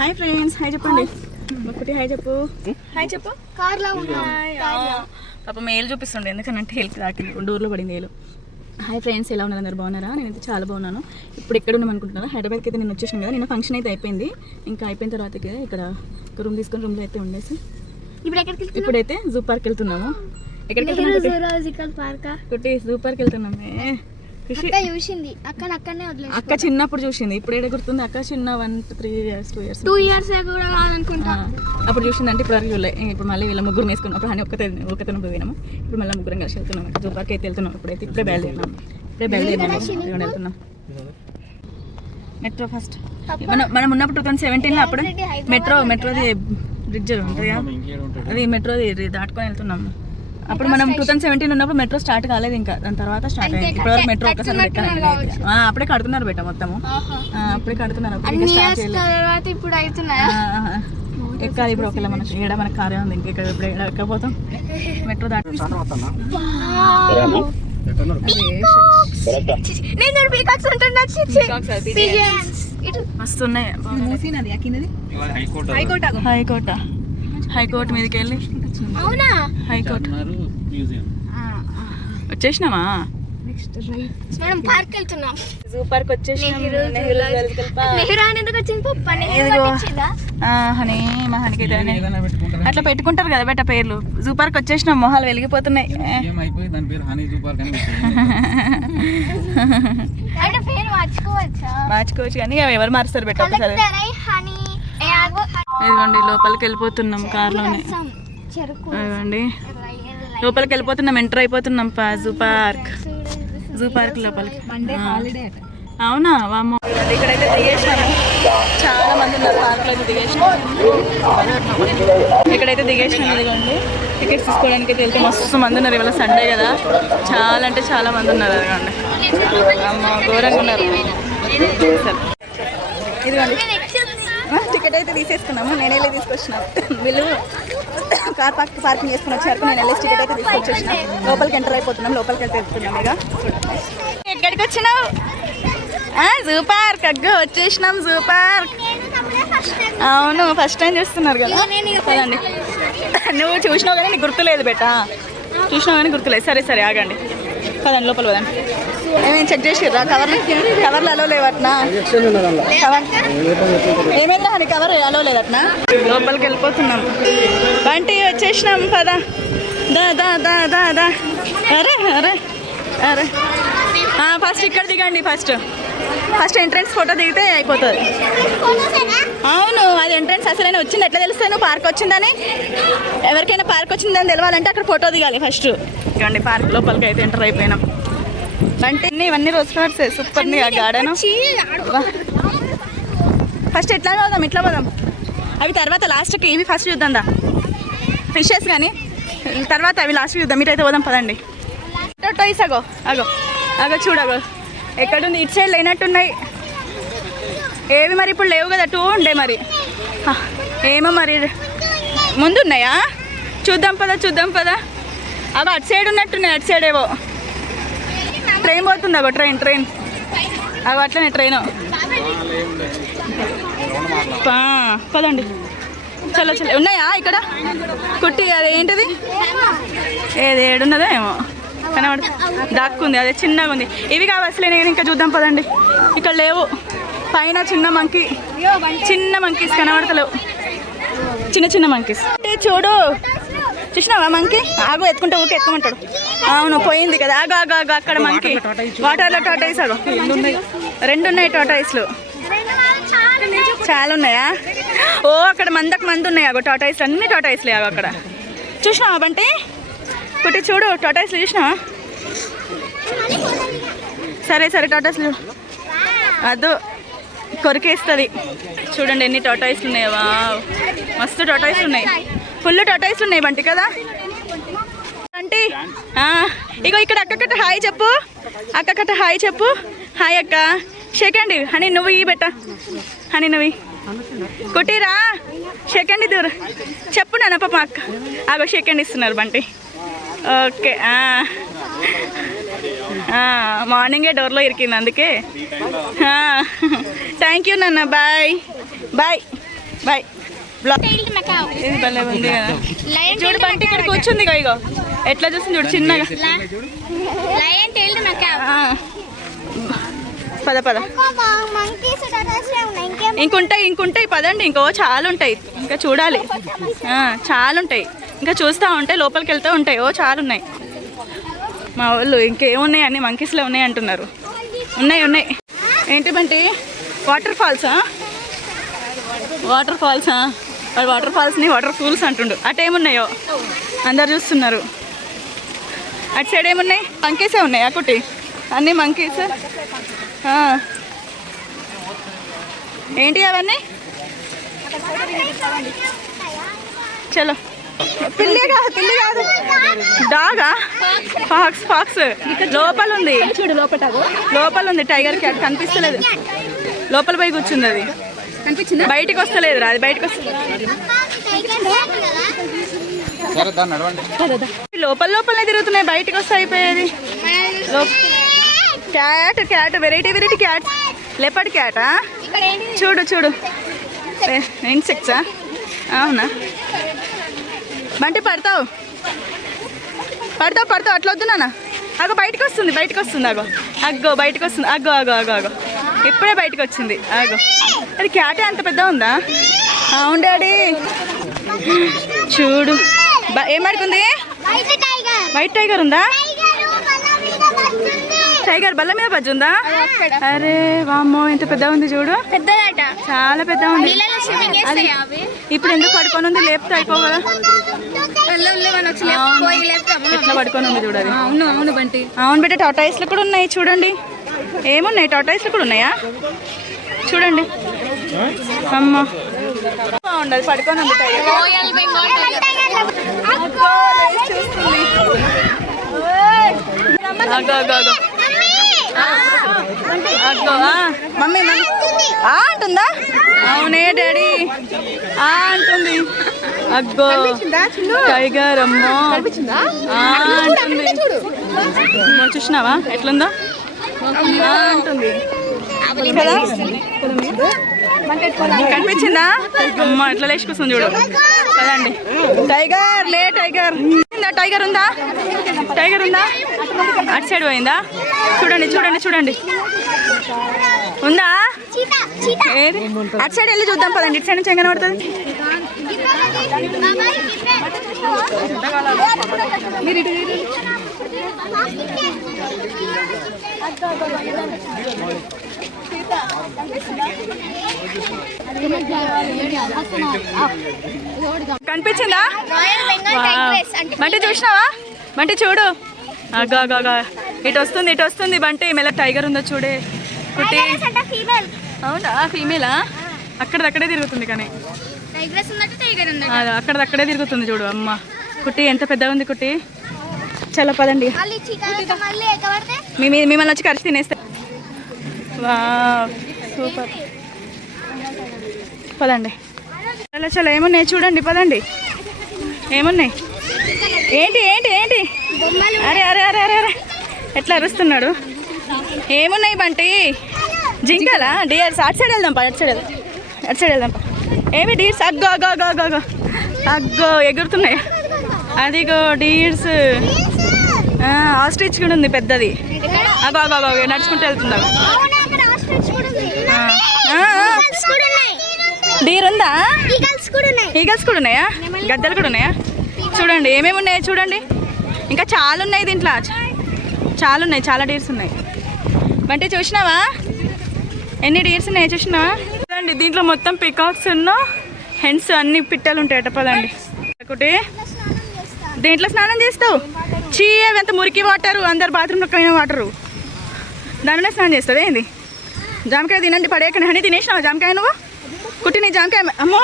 Hi friends, hi చెప్పండి. ఒకటి hi చెప్పు. హాయ్ చెప్పు. పాప మేలు చూపిస్తుండే, ఎందుకంటే హెల్ప్ తాకింది, డోర్లో పడింది ఏలు. హాయ్ ఫ్రెండ్స్, ఎలా ఉన్నారు? అందరు బాగున్నారా? నేనైతే చాలా బాగున్నాను. ఇప్పుడు ఎక్కడ ఉన్నాం అనుకుంటున్నారా? హైదరాబాద్కి అయితే నేను వచ్చేసాను కదా. నిన్న ఫంక్షన్ అయితే అయిపోయింది. ఇంకా అయిపోయిన తర్వాత ఇక్కడ ఒక రూమ్ తీసుకొని రూమ్లో అయితే ఉండేసి ఇప్పుడైతే జూ పార్క్ వెళ్తున్నాము. ఎక్కడికి జూ పార్క్ వెళ్తున్నామే. అక్క చిన్నప్పుడు చూసింది, ఇప్పుడు ఏడ గుర్తుంది? అక్క చిన్న 2 years అప్పుడు చూసింది. అంటే ఇప్పుడు వరకు చూడలే. ఇప్పుడు మళ్ళీ వీళ్ళ ముగ్గురు వేసుకున్నాం. అప్పుడు అని ఒకతను పోయినాము. ఇప్పుడు మళ్ళీ ముగ్గురం కలిసి వెళ్తున్నాం. జూ పార్క్ అయితే వెళ్తున్నాం. ఇప్పుడే బయలుదేరినాం. వెళ్తున్నాం. మెట్రో ఫస్ట్ మనం ఉన్నప్పుడు 2017లో అప్పుడు మెట్రోది బ్రిడ్జ్ ఉంటుంది, అది మెట్రోది దాటుకొని వెళ్తున్నాము. అప్పుడు మనం 2017 ఉన్నప్పుడు మెట్రో స్టార్ట్ కాలేదు, ఇంకా దాని తర్వాత స్టార్ట్ అయింది. ఇప్పటివరకు మెట్రో ఒకసారి అప్పుడే కడుతున్నారు బెట్ట, మొత్తము అప్పుడే కడుతున్నారు. ఇప్పుడు ఎక్కాలి. ఇప్పుడు ఒకవేళ మనకి ఏడా మనకు కారే ఉంది, ఇంకా ఇప్పుడు ఎక్కకపోతాం. మెట్రో దాటి మస్తున్నాయి. హైకోర్టు మీదకి వెళ్ళి హైకోర్టు వచ్చేసినామా? జూ పార్క్ వచ్చేసినాం. అట్లా పెట్టుకుంటారు కదా బెట్ట పేర్లు. జూ పార్క్ వచ్చేసినాం. మొహాలు వెలిగిపోతున్నాయి. మార్చుకోవచ్చు కానీ ఎవరు మారుస్తారు బెట్ట ఒకసారి. ఇదిగోండి లోపలికి వెళ్ళిపోతున్నాం కార్లోనే. ఇదిగోండి లోపలికి వెళ్ళిపోతున్నాం, ఎంటర్ అయిపోతున్నాం. జూ పార్క్ లోపలికి. అవునా? వామ్మో. ఇక్కడైతే దిగేసినాము. చాలా మంది ఉన్నారు పార్క్లో అయితే దిగేసినాం. ఇక్కడైతే దిగేసినాం. ఇదిగోండి టికెట్స్ తీసుకోవడానికి అయితే వెళ్తే మస్తు మంది ఉన్నారు. ఇవాళ సండే కదా, చాలా అంటే చాలా మంది ఉన్నారు. అదిగోండి అమ్మ ఘోరంగా ఉన్నారు. ఇదిగోండి టికెట్ అయితే తీసేసుకున్నాము. నేను వెళ్ళి తీసుకొచ్చినాను. వీళ్ళు కార్ పార్కింగ్ చేసుకుని వచ్చారు. నేను వెళ్ళి టికెట్ అయితే తీసుకొచ్చేసిన. లోపలికి ఎంటర్ అయిపోతున్నాం. లోపలికి వెళ్తే వెళ్తున్నాం. ఇక ఎక్కడికి వచ్చినావు? Zoo park. అగ్గో వచ్చేసినాం జూ పార్క్. అవును, ఫస్ట్ టైం చూస్తున్నారు కదా. కదండి, నువ్వు చూసినావు కానీ నీకు గుర్తులేదు బెట్ట. చూసినావు కానీ గుర్తులేదు. సరే సరే ఆగండి, కదండి లోపల పదండి. ఏమేమి చెక్ చేసిర్రా? కవర్లు అలో లేవట్నా? ఏమైందా అని కవర్ అలో లేదట్నా? లోపలికి వెళ్ళిపోతున్నాం. బంటి వచ్చేసినాం. పదా దా దా దా దా దా. అరే అరే అరే ఫస్ట్ ఇక్కడ దిగండి. ఫస్ట్ ఎంట్రన్స్ ఫోటో దిగితే అయిపోతుంది. అవును, అది ఎంట్రన్స్. అసలైనా వచ్చింది ఎట్లా తెలుస్తాను పార్క్ వచ్చిందని? ఎవరికైనా పార్క్ వచ్చిందని తెలవాలంటే అక్కడ ఫోటో దిగాలి ఫస్ట్. ఇవ్వండి పార్క్ లోపలికి అయితే ఎంటర్ అయిపోయినాం. అంటే ఇవన్నీ రోజ్ ఫ్లవర్స్ సూపర్ ఉంది. ఆ గార్డెన్ ఫస్ట్ ఎట్లా పోదాం? ఇట్లా పోదాం. అవి తర్వాత లాస్ట్కి, ఇవి ఫస్ట్ చూద్దాం. దా ఫిషెస్ కానీ తర్వాత అవి లాస్ట్ చూద్దాం. మీరైతే పోదాం పదండి. టోయ్స్ అగో అగో అగో చూడగో ఎక్కడుంది? ఇటు సైడ్ లేనట్టున్నాయి. ఏవి మరి ఇప్పుడు లేవు కదా, 2 ఉండే మరి. ఏమో మరి ముందు ఉన్నాయా? చూద్దాం పదా. అగో అటు సైడ్ ఉన్నట్టున్నాయి. అటు సైడ్ ఏవో ట్రైన్ పోతుంది. అగో ట్రైన్ అగో అట్లనే ట్రైన్. పదండి. చలో ఉన్నాయా ఇక్కడ? కుట్టి అదేంటిది? ఏడున్నదో ఏమో కనబడు, దాక్కుంది. అదే చిన్నగా ఉంది. ఇవి కావలసలే. నేను ఇంకా చూద్దాం పదండి. ఇక్కడ లేవు. పైన చిన్న మంకీస్ కనబడతలేవు. చిన్న మంకీస్. చూడు, చూసినావా మంకీ? ఆగు, ఎత్తుకుంటే ఊరికి ఎత్తుకుంటాడు. అవును పోయింది కదా. ఆగు అక్కడ మంకీ. వాటర్లో టాటాయిస్. అగో 2 ఉన్నాయి టాటాయిస్లు. చాలా ఉన్నాయా? ఓ అక్కడ మంది ఉన్నాయి. అగో టాటాయిస్లు, అన్ని టాటాయిస్లే. అగో అక్కడ చూసినావా బంటి? కుట్టి చూడు టాటాయిస్లు చూసినావా? సరే టాటాయిస్లు అదో కొరికేస్తుంది. చూడండి ఎన్ని టాటాయిస్లు ఉన్నాయి. వా మస్తు టాటాయిస్లు ఉన్నాయి. ఫుల్ టాటాయిస్లు ఉన్నాయి బంటి కదా. అంటే ఇగో ఇక్కడ అక్కకట్ట హాయ్ చెప్పు. హాయ్ అక్క. షేకండి హనీ. నువ్వు ఈ బెట్ట హనీ, నువ్వు కుట్టిరా. షేకండి దూర చెప్పు నాన్న పాప అక్క. అగో షేకండి ఇస్తున్నారు బంటి. ఓకే. మార్నింగే డోర్లో ఇరికింది అందుకే. థ్యాంక్ యూ నాన్న. బాయ్. బాయ్. ఇది భలే ఉంది కదా. చూడు బంటి ఇక్కడ కూర్చుంది ఇగో ఎట్లా చూస్తుంది చూడు చిన్నగా. పద పద ఇంకుంటాయి పదండి. ఇంకో చాలా ఉంటాయి ఇంకా చూడాలి. చాలా ఉంటాయి ఇంకా చూస్తూ ఉంటే లోపలికి వెళ్తూ ఉంటాయి. చాలా ఉన్నాయి. మా వాళ్ళు ఇంకేమున్నాయి అన్ని మంకీస్లో ఉన్నాయి అంటున్నారు. ఉన్నాయి. ఏంటి బంటి? వాటర్ ఫాల్సా? వాటర్ ఫాల్స్ని వాటర్ ఫూల్స్ అంటుండు. అటు ఏమున్నాయో అందరు చూస్తున్నారు. అటు సైడ్ ఏమున్నాయి? మంకీసే ఉన్నాయి అకుటి అన్నీ మంకీస్. ఏంటి అవన్నీ? చలో. పిల్లి కాదు డాగా? ఫాక్స్ లోపల ఉంది. చూడు లోపల ఉంది. టైగర్ క్యాట్ కనిపిస్తలేదు. లోపల పోయి కూర్చుంది. అది కనిపించింది. బయటికి వస్తలేదు. అది బయటకు వస్తుంది. లోపలనే తిరుగుతున్నాయి. బయటికి వస్తే అయిపోయేది. Cat variety cat. లెపర్డ్ క్యాటా? చూడు ఇన్సెక్ట్సా? అవునా బంటి? పడతావు అట్లా వద్దు నాన్న. అగో బయటకు వస్తుంది. అగ్గో బయటకు వస్తుంది. అగ్గో ఇప్పుడే బయటకు వచ్చింది. అగో అది క్యాటే అంత పెద్ద ఉందా? అవును డాడీ. చూడు ఏం పడుకుంది? వైట్ టైగర్ ఉందా? టైగర్ బల్ల మీద పజ్జుందా? అరే వామ్మో ఎంత పెద్ద ఉంది చూడు. చాలా పెద్ద ఉంది. ఇప్పుడు ఎందుకు పడుకొని ఉంది? లేపితే అయిపో కదా. ఎట్లా పడుకొని ఉంది చూడు. అది అవును బిడ్డ. టాటాయిస్లు కూడా ఉన్నాయి చూడండి. ఏమున్నాయి? టాటాయిస్లు కూడా ఉన్నాయా? చూడండి. అమ్మ బాగుండదు. పడుకొని ఉంది. మమ్మీ అంటుందా? అవునే డాడీ అంటుంది. అగ్గో టైగర్ అమ్మో అంటుంది. చూసినావా ఎట్లుందో అంటుంది కదా. కనిపించిందా? అమ్మ ఎట్లా లేచుకొస్తుంది చూడు. కదండి. టైగర్ ఉందా? అటు సైడ్ పోయిందా? చూడండి. ఉందా? ఏది? అటు సైడ్ వెళ్ళి చూద్దాం పదండి. ఇటు సైడ్ నుంచి ఎంగన పడుతుంది. కనిపించిందా? బంటి చూసినావా? బంటి చూడు. అగా ఇటు వస్తుంది బంటి. మెల్ల టైగర్ ఉందో చూడే కుట్టి. అవునా ఫీమేలా? అక్కడదక్కడే తిరుగుతుంది. కానీ అక్కడదక్కడే తిరుగుతుంది చూడు. అమ్మ కుట్టి ఎంత పెద్దగా ఉంది కుట్టి. చాలా పదండి. మిమ్మల్ని వచ్చి కరిచి తినేస్తా. సూపర్. పదండి. చాలా ఏమున్నాయి చూడండి. పదండి. ఏమున్నాయి? ఏంటి అరే ఎట్లా అరుస్తున్నాడు. ఏమున్నాయి బంటి? జింకలా? డియర్స్? అటు సైడ్ వెళ్దాం. అటు సైడ్ వెళ్దాం. ఏమి డీర్స్? అగ్గో ఎగురుతున్నాయి. అదిగో డీర్స్. ఆస్ట్రిచ్ కూడా ఉంది పెద్దది. అగో నడుచుకుంటూ వెళ్తుందా? డీర్ ఉందా? ఈగల్స్ కూడా ఉన్నాయా? గద్దలు కూడా ఉన్నాయా? చూడండి ఏమేమి ఉన్నాయో చూడండి. ఇంకా చాలా ఉన్నాయి దీంట్లో. చాలా డీర్స్ ఉన్నాయి. అంటే చూసినావా ఎన్ని డీర్స్ ఉన్నాయో? చూసినావా? చూడండి దీంట్లో మొత్తం పికాక్స్ హెన్స్ అన్ని పిట్టలు ఉంటాయట. పదండి. ఒకటి దీంట్లో స్నానం చేస్తావు? ఎంత మురికి వాటరు. అందరు బాత్రూంలో పోయిన వాటరు. దానిలో స్నానం చేస్తుంది ఏంది? జామకాయ తినండి. పడేయకండి. హనీ తినేసినావా జామకాయ నువ్వు? కుట్టి నీ జామకాయ. అమ్మో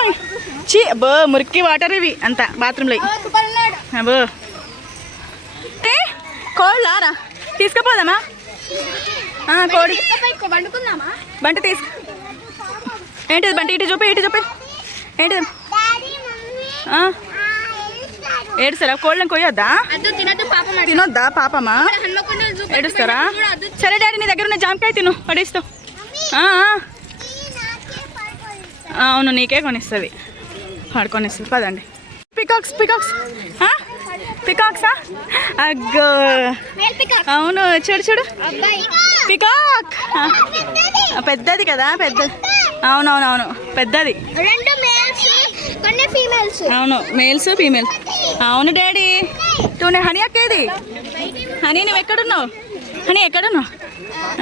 అబ్బో మురికి వాటర్ ఇవి అంతా బాత్రూంలో. అబ్బో కోళ్ళ రా తీసుకుపోదామా? కోడి బంటి తీసుకు. ఏంటిది బంటి? ఇటు చూపి ఏంటిది? ఏడుస్తారా? కోళ్ళని కొయ్యొద్దా? తినొద్దా పాపమా? ఏడుస్తారా? సరే డాడీ నీ దగ్గర ఉన్న జామకాయ తిను పడేస్తావు. అవును నీకే కొనిస్తుంది కొనిస్తుంది పదండి. పికాక్స్ పికాక్స్ పికాక్సా అగ్గో అవును చూడు చూడు పికాక్ పెద్దది కదా పెద్దది అవునవునవును పెద్దది అవును మేల్స్ ఫీమేల్ అవును డాడీ టూనే హనీ అక్కేది హనీ నువ్వు ఎక్కడున్నావు హనీ ఎక్కడున్నావు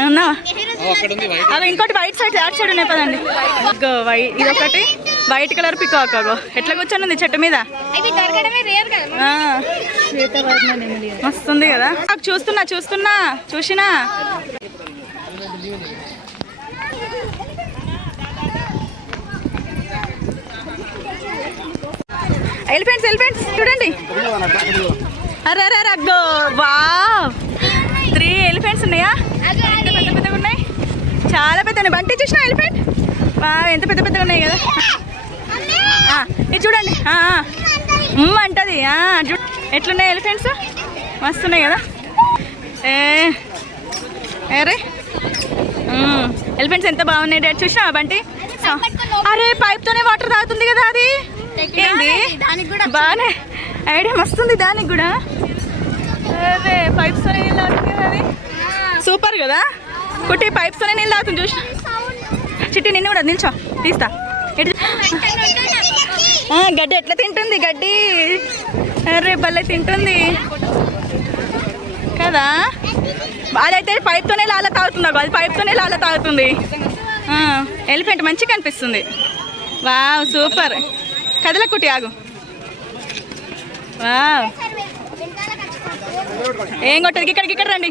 ఉన్నావా అవి ఇంకోటి వైట్ సైడ్ అటు సైడ్ ఉన్నాయి పదండి వైట్ ఇది ఒకటి వైట్ కలర్ పికాక్ అగో ఎట్లా కూర్చొని చెట్టు మీద వస్తుంది కదా చూస్తున్నా చూస్తున్నా చూసినా ఎలిఫెంట్స్ ఎలిఫెంట్స్ చూడండి అరే అరే అరే అగ్గో వా 3 ఎలిఫెంట్స్ ఉన్నాయా ఎంత పెద్ద పెద్దగా ఉన్నాయి చాలా పెద్ద ఉన్నాయి బంటి చూసినా ఎలిఫెంట్ వా ఎంత పెద్ద పెద్దగా ఉన్నాయి కదా ఇది చూడండి అంటది ఎట్లున్నాయి ఎలిఫెంట్స్ మస్తున్నాయి కదా అరే ఎలిఫెంట్స్ ఎంత బాగున్నాయి డాడీ చూసినా బంటి అరే పైప్తోనే వాటర్ తాగుతుంది కదా అది ఏంది బాగానే ఐడియా మస్తుంది దానికి కూడా అరే పైప్స్తోనే నీళ్ళు తాగుతుంది కదా అది సూపర్ కదా కుట్టి పైప్స్తోనే నీళ్ళు తాగుతుంది చూసిన చిట్టి నిన్ను కూడా నిల్చో తీస్తా గడ్డి ఎట్లా తింటుంది గడ్డి అరే భలే తింటుంది కదా అదైతే పైప్తోనే లాల తాగుతుంది అది పైప్తోనే లాల తాగుతుంది ఎలిఫెంట్ మంచిగా కనిపిస్తుంది వావ్ సూపర్ కదల కుట్టి ఆగు వావ్ ఏం కొట్టదు ఇక్కడికి ఇక్కడ రండి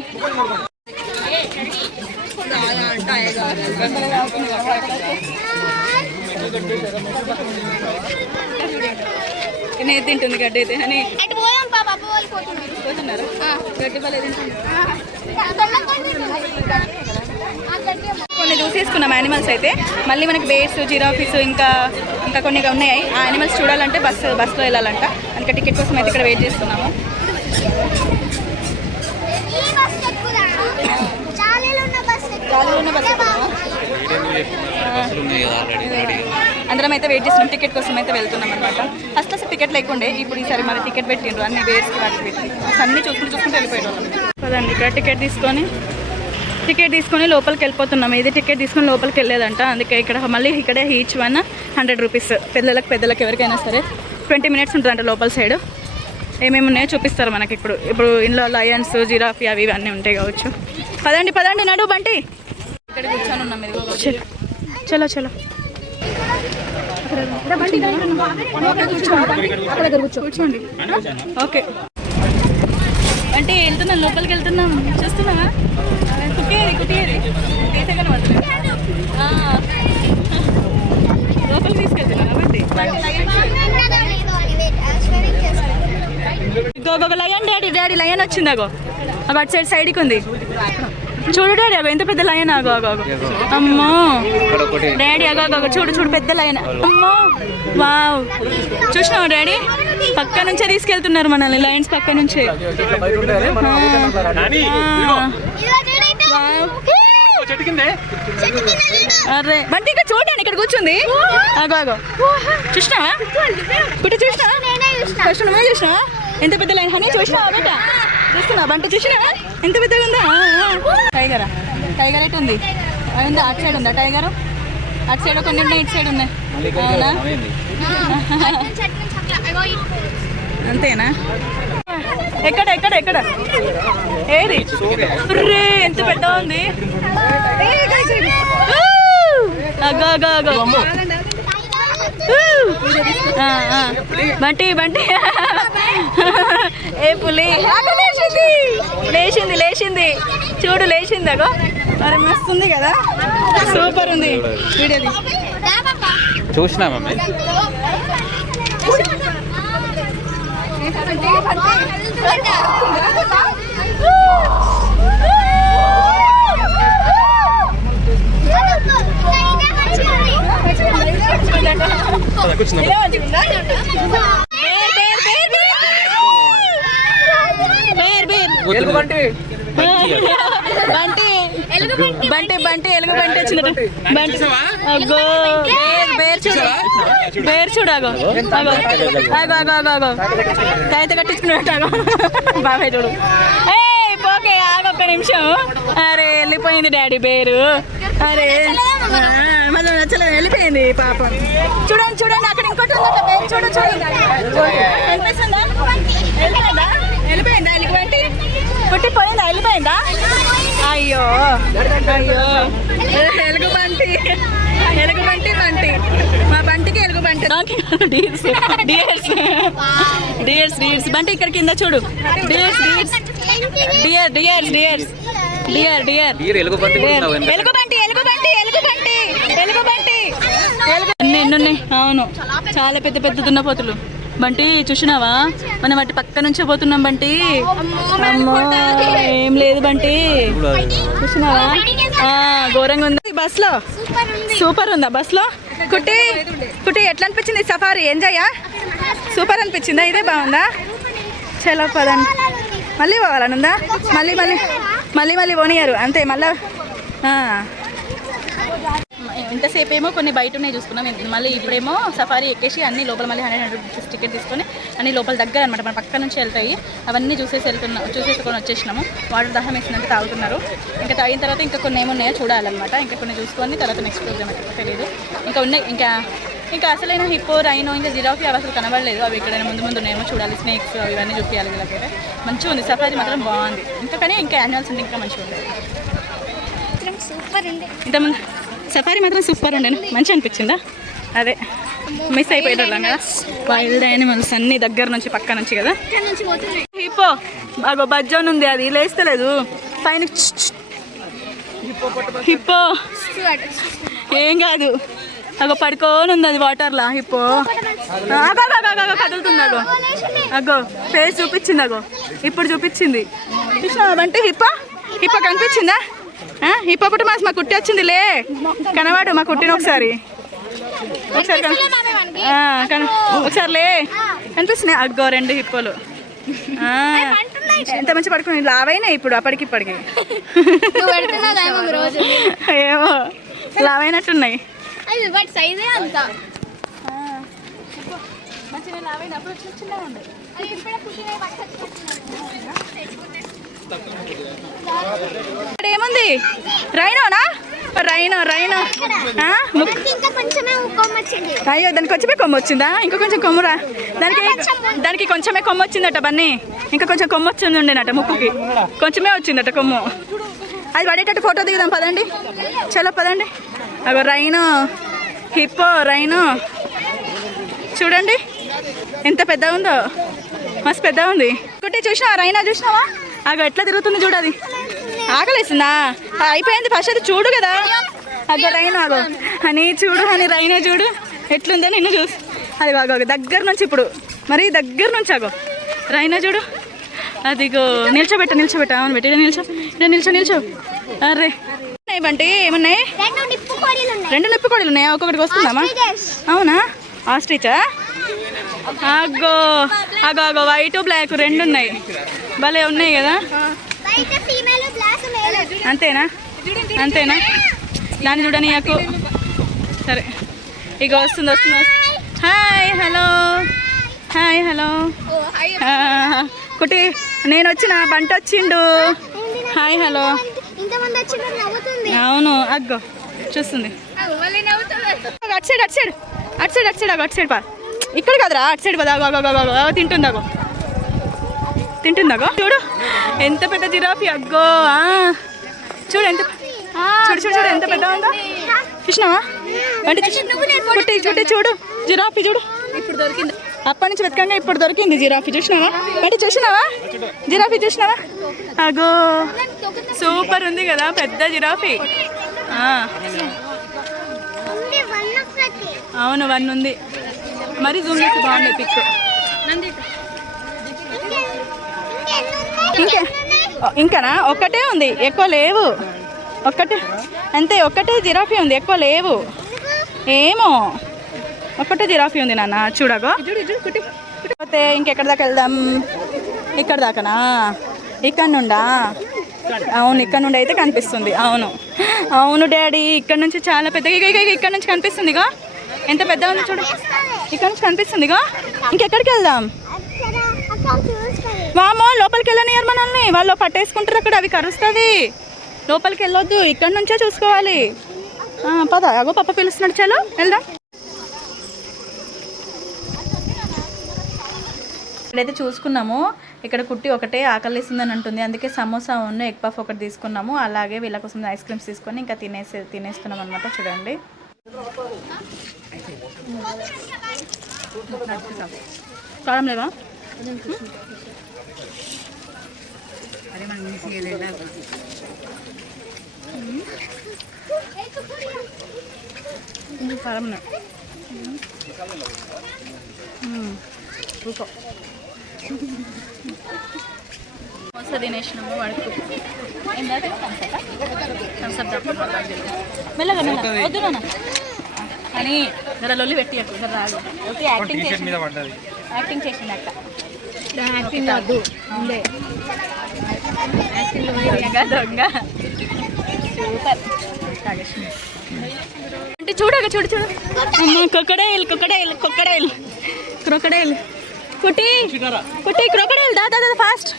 నేను తింటుంది గడ్డి అయితే అని పోతున్నారు గడ్డి భలే తింటుంది కొన్ని చూసేసుకున్నాం యానిమల్స్ అయితే మళ్ళీ మనకి బేర్స్ జిరాఫీస్ ఇంకా ఇంకా కొన్ని ఉన్నాయి ఆ యానిమల్స్ చూడాలంటే బస్సులో వెళ్ళాలంట అందుకే టికెట్ కోసం అయితే ఇక్కడ వెయిట్ చేస్తున్నాము అందరం అయితే వెయిట్ చేస్తున్నాం టికెట్ కోసం అయితే వెళ్తున్నాం అనమాట ఫస్ట్ అసలు టికెట్ లేకుండే ఇప్పుడు ఈసారి మన టికెట్ పెట్టిండ్రు అన్ని బేర్స్కి వాటికి పెట్టి అన్నీ చూసుకుంటూ వెళ్ళిపోయాడు కదండి ఇక్కడ టికెట్ తీసుకొని లోపలికి వెళ్ళిపోతున్నాం ఇది టికెట్ తీసుకొని లోపలికి వెళ్ళేదంట అందుకే ఇక్కడ మళ్ళీ ఇక్కడే ఈచ్ 100 రూపీస్ పెద్దలకు ఎవరికైనా సరే 20 మినిట్స్ ఉంటుందంట లోపల సైడ్ ఏమేమి ఉన్నాయో చూపిస్తారు మనకి ఇప్పుడు ఇంట్లో లయన్స్ జిరాఫీ అవి ఇవన్నీ ఉంటాయి కావచ్చు పదండి నడు బంటి ఇక్కడ కూర్చొని ఉన్నాం మీరు చలో చలో కూర్చోండి ఓకే అంటే వెళ్తున్నాం లోపలికి వెళ్తున్నాం చూస్తున్నావా కుట్టేది లోపలికి తీసుకెళ్తున్నాం కాబట్టి ఇంకొక లయన్ డాడీ లయన్ వచ్చింది అగో అటు సైడ్కి ఉంది చూడు డాడీ అగో ఎంత పెద్ద లయన్ అగో అమ్మో డాడీ అగో చూడు పెద్ద లయన్ అమ్మో వావ్ చూసినావు డాడీ పక్క నుంచే తీసుకెళ్తున్నారు మనల్ని లయన్స్ పక్క నుంచే అరే బంటి ఇక్కడ చూడండి ఇక్కడ కూర్చుంది అగో చూసినావా ఇప్పుడు చూసినావా ఫస్ట్ నువ్వే చూసినావా ఎంత పెద్ద లైన్ హనీ చూసినావా బేట చూస్తున్నా బంటి చూసినావా ఎంత పెద్దగా ఉందా టైగర్ ఎటు ఉంది అయిందా అటు సైడ్ ఉందా టైగర్ అటు సైడ్ కొన్ని ఉన్నాయి ఇటు సైడ్ ఉన్నాయి అవునా అంతేనా ఎక్కడ ఏది రే ఎంత పెద్ద ఉంది అగో బంటి ఏ పులి లేచింది చూడు లేచింది అగో మరి మస్తుంది కదా సూపర్ ఉంది వీడియోది చూసినా మమ్మీ బంటి బంటి ఎలుగు బంటి వచ్చినట్టు బంటి అగో బేర్ చూడు బేర్ చూడు అగో అగో అగో అగో అగో అగో కాగిత కట్టించుకున్నట్టు అగో బాబాయ్ చూడు ఏ పోకే ఆగొక్క నిమిషం అరే వెళ్ళిపోయింది డాడీ బేరు అరే మళ్ళీ నచ్చలేదు వెళ్ళిపోయింది పాపం చూడండి చూడండి అక్కడ ఇంకోటి ఉందట బేరు చూడు చూడు కనిపిస్తుందా వెళ్ళిపోయిందా వెళ్ళిపోయిందా వెళ్ళిపోయింది పుట్టిపోయిందా వెళ్ళిపోయిందా అయ్యో అయ్యో ఎలుగు బంటి ఎలుగు బంటి బంటి మా బంటికి ఎలుగు బంటి డియర్స్ డియర్స్ డియర్స్ డియర్స్ బంటి ఇక్కడ కింద చూడు dears dears dear dears dears dear dear ఎలుగు బంటి ఎలుగు బంటి ఎలుగు బంటి ఎలుగు బంటి ఎలుగు బంటి ఎన్నున్నాయి అవును చాలా పెద్ద పెద్ద దున్నపోతులు బంటి చూసినావా మనం వాటి పక్క నుంచే పోతున్నాం బంటి అమ్మో ఏం లేదు బంటి చూసినావా ఘోరంగా ఉంది బస్ లో సూపర్ ఉందా బస్ లో కుట్టి కుట్టి ఎట్లా అనిపించింది సఫారీ ఎంజాయా సూపర్ అనిపించిందా ఇదే బాగుందా చలో పదండి మళ్ళీ పోవాలనుందా మళ్ళీ మళ్ళీ మళ్ళీ మళ్ళీ పోనీయారు అంతే మళ్ళా ఇంతసేపు ఏమో కొన్ని బయట ఉన్నాయి చూసుకున్నాం మళ్ళీ ఇప్పుడేమో సఫారీ ఎక్కేసి అన్ని లోపల మళ్ళీ 100 రూపీస్ టికెట్ తీసుకొని అన్ని లోపల దగ్గర అనమాట మన పక్క నుంచి వెళ్తాయి అవన్నీ చూసేసుకొని వచ్చేసినాము వాటర్ దాహం వేసినంత తాగుతున్నారు ఇంకా తాగిన తర్వాత ఇంకా కొన్ని ఏమున్నాయో చూడాలన్నమాట ఇంకా కొన్ని చూసుకొని తర్వాత నెక్స్ట్ ప్రోగ్రామ్ అయితే తెలియదు ఇంకా ఉన్నాయి ఇంకా అసలైన హిప్పో రైనో ఇంకా జిరాఫీ అవి అసలు కనబడలేదు అవి ఎక్కడైనా ముందు ముందు ఉన్నాయేమో చూడాలి స్నేక్స్ అవి ఇవన్నీ చూపించాలి వీళ్ళకైతే మంచిగా ఉంది సఫారీ మాత్రం బాగుంది ఇంకా కానీ ఇంకా యాన్యువల్స్ ఉంటే ఇంకా మంచిగా ఉంది ఇంతకుముందు సఫారీ మాత్రం సూపర్ ఉండే మంచిగా అనిపించిందా అదే మిస్ అయిపోయేటోళ్ళం కదా వైల్డ్ యానిమల్స్ అన్ని దగ్గర నుంచి పక్క నుంచి కదా హిప్పో బాగో బజ్జోన్ ఉంది అది లేస్తలేదు పైన హిప్పో ఏం కాదు అగో పడుకోని ఉంది అది వాటర్లా హిప్పో కదులుతుంది అగో అగో ఫేస్ చూపించింది అగో ఇప్పుడు చూపించింది చూసినావంటే హిప్పో హిప్పో కనిపించిందా హిప్పో మాస్ మా కుట్టి వచ్చింది లే కనవాడు మా కుట్టిన ఒకసారి ఒకసారి లే కనిపిస్తున్నాయి అగ్గో 2 హిప్పోలు ఎంత మంచి పడుకుని లావైనాయి ఇప్పుడు అప్పటికిప్పటికి ఏమో లావైనట్టున్నాయి ఏముంది రైనోనా రైనో రైనో అయ్యో దానికి కొంచెమే కొమ్ము వచ్చిందా ఇంకా కొంచెం కొమ్మురా దానికి కొంచెమే కొమ్ము వచ్చిందట బన్నీ ఇంకా కొంచెం కొమ్ము వచ్చింది ఉండేనట ముక్కుకి కొంచెమే వచ్చిందట కొమ్ము అది పడేటట్టు ఫోటో దిగుదాం పదండి చలో పదండి అగో రైనో హిప్పో రైనో చూడండి ఎంత పెద్దగా ఉందో మస్తు పెద్దగా ఉంది కుట్టి చూసినావా రైనా చూసినావా అగో ఎట్లా తిరుగుతుంది చూడు అది ఆకలేసిందా అయిపోయింది ఫస్ట్ అది చూడు కదా అగో రైనా అగో అని చూడు అని రైనా చూడు ఎట్లుందో నిన్ను చూసి అది అగో దగ్గర నుంచి ఇప్పుడు మరీ దగ్గర నుంచి అగో రైనా చూడు అదిగో నిల్చోబెట్ట అవును పెట్టి నిల్చో అరే బంటి ఏమున్నాయి 2 నిప్పు కోడీలు ఉన్నాయా ఒక్కొక్కటికి వస్తుందామా అవునా ఆస్ట్రిచా అగ్గో అగో అగో వైట్ బ్లాక్ 2 ఉన్నాయి భలే ఉన్నాయి కదా అంతేనా దాన్ని చూడని నాకు సరే ఇక వస్తుంది హాయ్ హలో కుట్టి నేను వచ్చిన బంట వచ్చిండు హాయ్ హలో అవును అగ్గో చూస్తుంది అటు సైడ్ పా ఇక్కడ కదరా అటు సైడ్ పదా తింటుందాగో చూడు ఎంత పెద్ద జిరాఫీ అగ్గో చూడు ఎంత పెద్ద ఉందో చూసినావా అంటే చూడు జిరాఫీ చూడు ఇప్పుడు దొరికింది అప్పటి నుంచి వెతకంగా ఇప్పుడు దొరికింది జిరాఫీ చూసినావా అంటే జిరాఫీ చూసినావా అగో సూపర్ ఉంది కదా పెద్ద జిరాఫీ అవును 1 ఉంది మరి జూమ్ చేసి బాగుంది పిక్ ఇంకానా ఒక్కటే ఉంది ఎక్కువ లేవు ఒక్కటే జిరాఫీ ఉంది ఎక్కువ లేవు ఏమో ఒక్కటే జిరాఫీ ఉంది నాన్న చూడగో పోతే ఇంకెక్కడి దాకా వెళ్దాం ఇక్కడ దాకానా ఇక్కడ నుండా అవును, ఇక్కడ నుండి అయితే కనిపిస్తుంది. అవును అవును డాడీ, ఇక్కడ నుంచి చాలా పెద్దగా ఇక్కడ నుంచి కనిపిస్తుంది. ఇగో ఎంత పెద్దగా ఉంది చూడు, ఇక్కడ నుంచి కనిపిస్తుంది. ఇగో ఇంకెక్కడికి వెళ్దాం? వామో, లోపలికి వెళ్ళనియరు మనల్ని, వాళ్ళు పట్టేసుకుంటారు అక్కడ, అవి కరుస్తుంది. లోపలికి వెళ్ళొద్దు, ఇక్కడ నుంచే చూసుకోవాలి. పద, అగో పప్ప పిలుస్తున్నాడు, చలో వెళ్దాం. ఇక్కడైతే చూసుకున్నాము, ఇక్కడ కుట్టి ఒకటే ఆకలిస్తుందని అంటుంది, అందుకే సమోసా ఉన్న ఎగ్ పఫ్ ఒకటి తీసుకున్నాము. అలాగే వీళ్ళ కోసం ఐస్ క్రీమ్స్ తీసుకొని ఇంకా తినేస్తున్నాం అనమాట. చూడండి, కారం లేవా? కారం మోస తినేసినాము. వాడికి మెల్లగా వద్దు నాన్న అని జర లొల్లి పెట్టి జర రాదు. యాక్టింగ్ చేసింది అక్క. యాక్టింగ్ వద్దు, దొంగ సూపర్. అంటే చూడగా చూడు చూడు, క్రొకడైల్ కుట్టి క్రొకడైల్ దా ఫాస్ట్.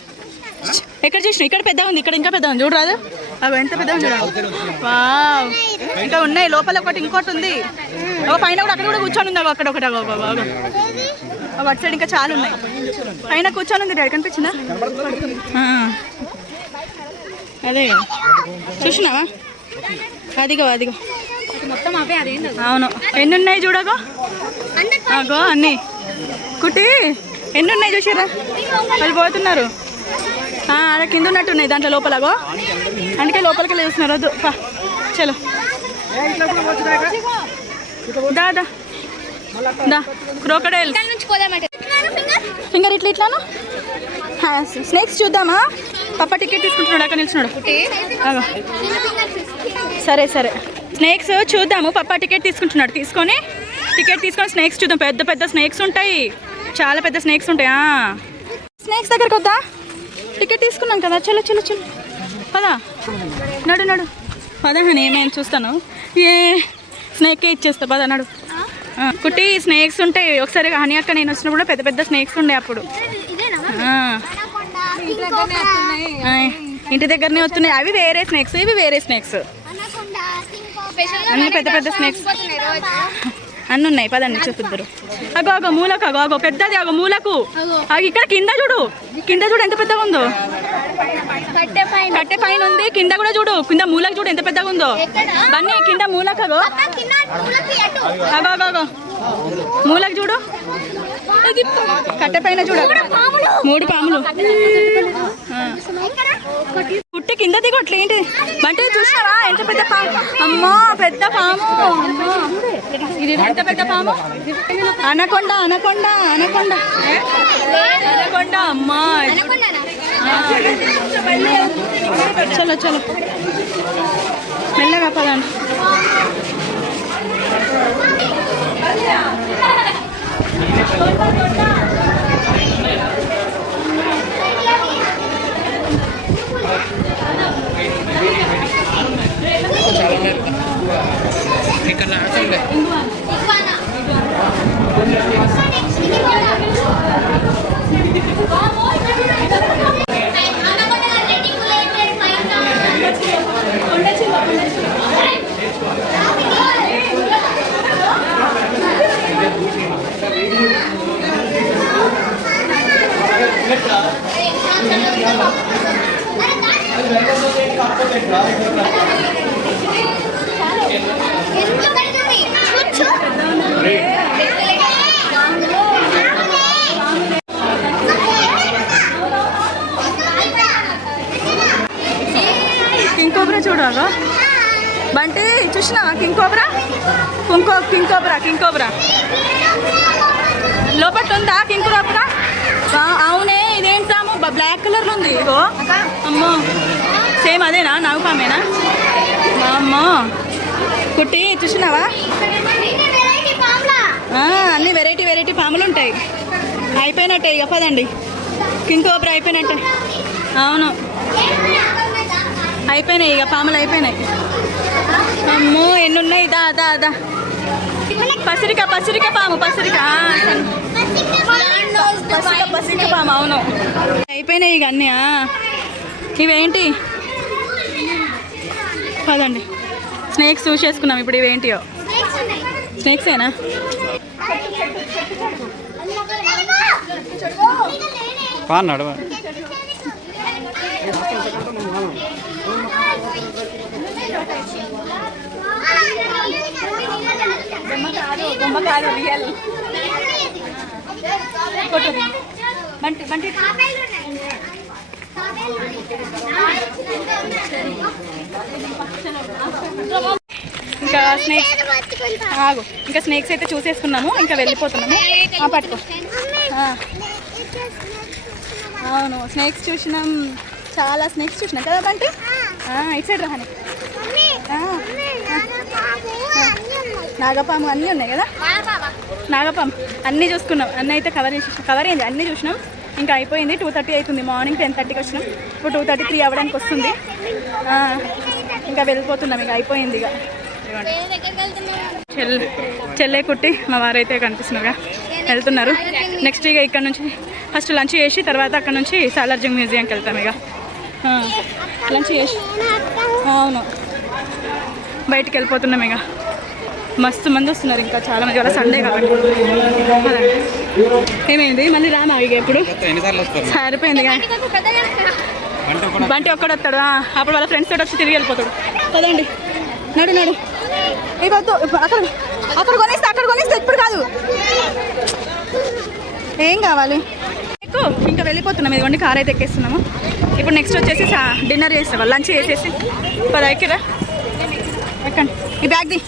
ఎక్కడ చూసిన, ఇక్కడ పెద్ద ఉంది, ఇక్కడ ఇంకా పెద్ద ఉంది, చూడు రాదు. అవి ఎంత పెద్ద ఉంది చూడ. వావ్, ఇంకా ఉన్నాయి లోపల. ఒకటి ఇంకోటి ఉంది, పైన కూడా, అక్కడ కూడా కూర్చొని ఉంది. అక్కడ ఒకటి అటు సైడ్ ఇంకా చాలా ఉన్నాయి. పైన కూర్చొని ఉంది డాడీ, కనిపించిందా? అదే చూసినావా, అదిగో మొత్తం అవే. అదే అవును, ఎన్ని ఉన్నాయి చూడగో, అగో అన్నీ. కుట్టి ఎన్ని ఉన్నాయి చూసారా, వాళ్ళు పోతున్నారు. అలా కింద ఉన్నట్టున్నాయి దాంట్లో లోపలగో, అందుకే లోపలికి వెళ్ళి చూస్తున్నారు. వద్దు చలో దా క్రోకడైల్ ఫింగర్ ఇట్లాను. స్నేక్స్ చూద్దామా? పప్ప టికెట్ తీసుకుంటున్నాడు, అక్కడ నిల్చున్నాడు. సరే స్నేక్స్ చూద్దాము. పప్ప టికెట్ తీసుకుంటున్నాడు, టికెట్ తీసుకొని స్నేక్స్ చూద్దాం. పెద్ద స్నేక్స్ ఉంటాయి, చాలా పెద్ద స్నేక్స్ ఉంటాయి. స్నేక్స్ దగ్గరకు వద్దా? టికెట్ తీసుకున్నాం కదా, చలో పదా, నడు పద హనీ, నేను చూస్తాను. స్నేకే ఇచ్చేస్తా, పద నడు. కుట్టి స్నేక్స్ ఉంటాయి. ఒకసారి హనీ అక్క నేను వచ్చినప్పుడు కూడా పెద్ద స్నేక్స్ ఉండే అప్పుడు. ఇంటి దగ్గరనే వస్తున్నాయి. అవి వేరే స్నేక్స్, ఇవి వేరే స్నేక్స్. అన్ని పెద్ద స్నేక్స్ అన్నీ ఉన్నాయి. పదండి చూపిద్దరు. అగో మూలకు, అగో పెద్దది, అగో మూలకు. ఇక్కడ కింద చూడు ఎంత పెద్దగా ఉందో. కట్టె పైన ఉంది, కింద కూడా చూడు, కింద మూలకు చూడు ఎంత పెద్దగా ఉందో. బన్నీ కింద మూలకు, అగో మూలకు చూడు, కట్టె పైన చూడు 3 పాములు. పుట్టి కింద దిగొట్లు ఏంటి అంటే చూసావా ఎంత పెద్ద పాము? అమ్మా పెద్ద పాము, ఇది ఎంత పెద్ద పాము. అనకొండ అమ్మా. చలో మెల్లగా పదండి. ఇక్కడ ఆసండి కింగ్ కోబ్రా చూడగా బంటి చూసినా? కింగ్ కోబ్రా లోపల ఉందా? కింగ్ కోబ్రా అవునే. ఇదేంటాము బ్లాక్ కలర్లో ఉంది. ఇగో అమ్మో, సేమ్ అదేనా? నాగుపామేనా? అమ్మో కుట్టి చూసినావా? అన్ని వెరైటీ పాములు ఉంటాయి. అయిపోయినట్టే ఇక పదండి. కింగ్ కోబ్రా అయిపోయినట్టే. అవును అయిపోయినాయి ఇక పాములు అయిపోయినాయి. అమ్మో ఎన్ని ఉన్నాయి. దా దా దా పసిరిక పసిరిక పాము పసిరిక పసిరిక పాము. అవును అయిపోయినాయి ఇక అన్నీ. ఇవేంటి పదండి. స్నేక్స్ చూసేసుకున్నాం ఇప్పుడు. ఇవేంటియో స్నేక్సేనా? పాన్నాడు బొమ్మ కాదు రియల్. బంటి బంటి ఇంకా స్నేక్స్ ఆగు. ఇంకా స్నేక్స్ అయితే చూసేసుకున్నాము. ఇంకా వెళ్ళిపోతున్నాము. పట్టుకో. అవును స్నేక్స్ చూసినాం. చాలా స్నేక్స్ చూసినాం కదా బంటి. ఇటు సైడ్ రాని. నాగపాము అన్నీ ఉన్నాయి కదా. నాగపాము అన్నీ చూసుకున్నాం. అన్నీ అయితే కవర్ అయింది. అన్నీ చూసినాం. ఇంకా అయిపోయింది. 2:30 అవుతుంది. మార్నింగ్ 10:30కి వచ్చినాం. ఇప్పుడు 2:33 అవ్వడానికి వస్తుంది. ఇంకా వెళ్ళిపోతున్నాం. ఇక అయిపోయింది. ఇక చెల్లె కుట్టి మా వారైతే కనిపిస్తున్నారుగా వెళ్తున్నారు. నెక్స్ట్ ఇక ఇక్కడ నుంచి ఫస్ట్ లంచ్ చేసి తర్వాత అక్కడ నుంచి సాలార్జంగ్ మ్యూజియంకి వెళ్తాం. ఇక లంచ్ చేసి అవును బయటికి వెళ్ళిపోతున్నాం. ఇక మస్తు మంది వస్తున్నారు. ఇంకా చాలా మంది. వాళ్ళ సండే కాబట్టి. ఏమైంది మళ్ళీ రామా ఇక ఇప్పుడు సరిపోయింది. బంటి ఒక్కడొస్తాడు. అప్పుడు వాళ్ళ ఫ్రెండ్స్ తోటి వచ్చి తిరిగి వెళ్ళిపోతాడు. కదండి నడు నడు. ఇవ్వద్దు అక్కడ అక్కడ కొనిస్తా ఇప్పుడు కాదు. ఏం కావాలి ఎక్కువ. ఇంకా వెళ్ళిపోతున్నాం. ఇదిగోండి కార్ అయితే ఎక్కేస్తున్నాము. ఇప్పుడు నెక్స్ట్ వచ్చేసి డిన్నర్ చేస్తాం. లంచ్ చేసేసి 10 ఎక్కరా ఎక్కండి. ఈ బ్యాగ్ ది.